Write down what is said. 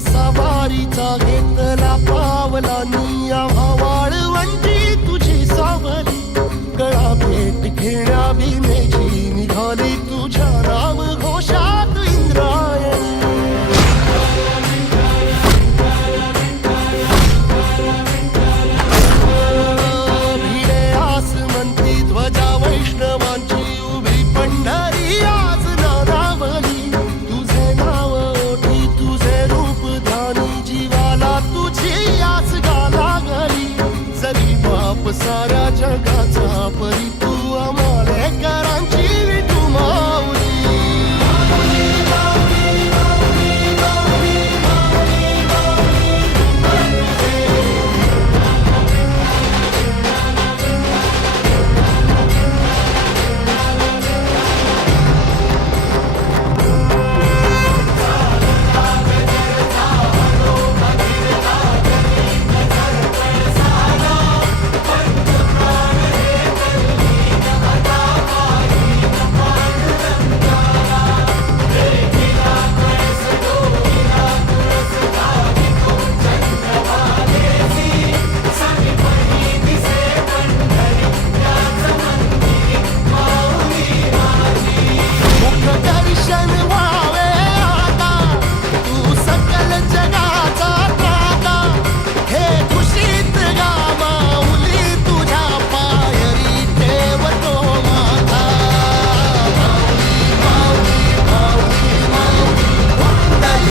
सवारीचा घेतला पावलानी. सारा जगा